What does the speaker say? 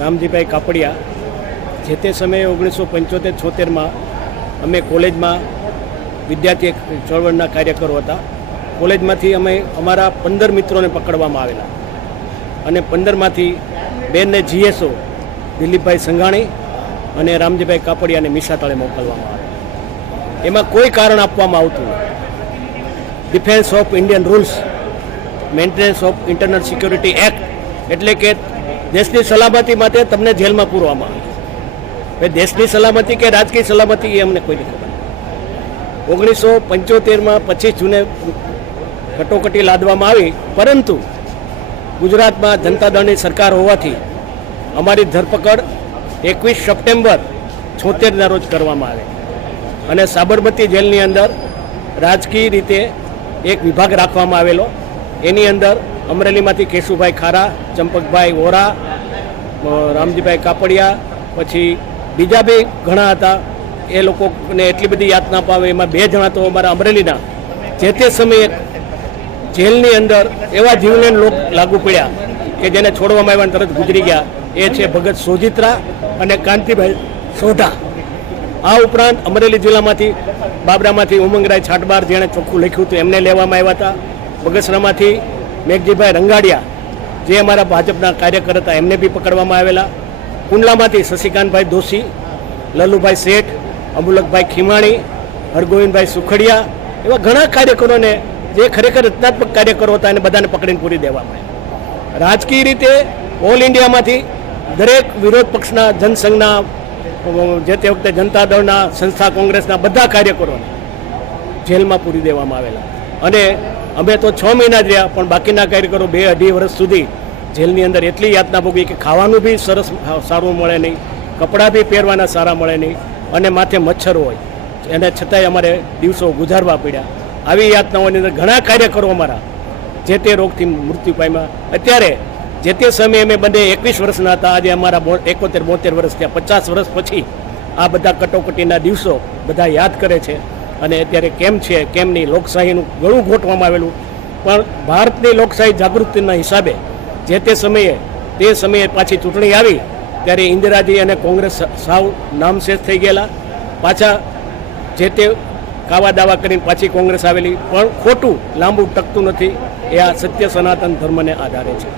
રામજીભાઈ કાપડિયા, જે તે સમયે ઓગણીસો પંચોતેર છોતેરમાં અમે કોલેજમાં વિદ્યાર્થી ચળવળના કાર્યકરો હતા. કોલેજમાંથી અમે અમારા પંદર મિત્રોને પકડવામાં આવેલા. અને પંદરમાંથી બેનને જીએસઓ દિલીપભાઈ સંઘાણી અને રામજીભાઈ કાપડિયાને મિસાતળે મોકલવામાં આવે એમાં કોઈ કારણ આપવામાં આવતું defence of Indian rules, maintenance of internal security act, એટલે કે દેશની સલામતી માટે તમને જેલમાં પૂરવામાં આવે હવે દેશની સલામતી કે રાજકીય સલામતી એ અમને કોઈને ખબર ઓગણીસો પંચોતેરમાં પચીસ જૂને કટોકટી લાદવામાં આવી, પરંતુ ગુજરાતમાં જનતા દળની સરકાર હોવાથી અમારી ધરપકડ એકવીસ સપ્ટેમ્બર છોતેરના રોજ કરવામાં આવે. અને સાબરમતી જેલની અંદર રાજકીય રીતે એક વિભાગ રાખવામાં આવેલો. એની અંદર અમરેલીમાંથી કેશુભાઈ ખારા, ચંપકભાઈ વોરા રામજીભાઈ કાપડિયા, પછી બીજા બી ઘણા હતા. એ લોકોને એટલી બધી યાતના પાવે એમાં બે જણા તો અમારા અમરેલીના. જે તે સમયે જેલની અંદર એવા જીવલેણ લોક લાગુ પડ્યા કે જેને છોડવામાં આવ્યા તરત ગુજરી ગયા. એ છે ભગત સોજિત્રા અને કાંતિભાઈ સોઢા. આ ઉપરાંત અમરેલી જિલ્લામાંથી બાબરામાંથી ઉમંગરાય છાટબાર જેણે ચોખ્ખું લખ્યું હતું, એમને લેવામાં આવ્યા હતા. બગસરામાંથી મેઘજીભાઈ રંગાડિયા, જે અમારા ભાજપના કાર્યકર હતા એમને બી પકડવામાં આવેલા. કુંડલામાંથી શશિકાંતભાઈ દોશી લલ્લુભાઈ શેઠ, અમુલકભાઈ ખીમાણી, હરગોવિંદભાઈ સુખડિયા એવા ઘણા કાર્યકરોને જે ખરેખર રચનાત્મક કાર્યકરો હતા એને બધાને પકડીને પૂરી દેવામાં આવ્યા રાજકીય રીતે ઓલ ઇન્ડિયામાંથી દરેક વિરોધ પક્ષના, જનસંઘના, જે તે વખતે જનતા દળના, સંસ્થા કોંગ્રેસના બધા કાર્યકરોને જેલમાં પૂરી દેવામાં આવેલા. અને અમે તો છ મહિના જ રહ્યા, પણ બાકીના કાર્યકરો બે અઢી વર્ષ સુધી જેલની અંદર એટલી યાતના ભોગવી કે ખાવાનું બી સરસ સારું મળે નહીં, કપડાં બી પહેરવાના સારા મળે નહીં, અને માથે મચ્છર હોય. એને છતાંય અમારે દિવસો ગુજારવા પડ્યા. આવી યાતનાઓની અંદર ઘણા કાર્યકરો અમારા, જે તે રોગથી મૃત્યુ પામ્યા. અત્યારે જે તે સમયે અમે બંને એકવીસ વર્ષના હતા, આજે અમારા એકોતેર બોતેર વર્ષ થયા. પચાસ વર્ષ પછી આ બધા કટોકટીના દિવસો બધા યાદ કરે છે. અને અત્યારે કેમ છે કેમ નહીં લોકશાહીનું ઘણું ગોઠવામાં આવેલું? પણ ભારતની લોકશાહી જાગૃતિના હિસાબે જે તે સમયે તે સમયે પાછી ચૂંટણી આવી, ત્યારે ઇન્દિરાજી અને કોંગ્રેસ સાવ નામશેષ થઈ ગયેલા. પાછા જે તે કાવા દાવા કરીને પાછી કોંગ્રેસ આવેલી, પણ ખોટું, લાંબુ ટકતું નથી. એ આ સત્ય સનાતન ધર્મને આધારે છે.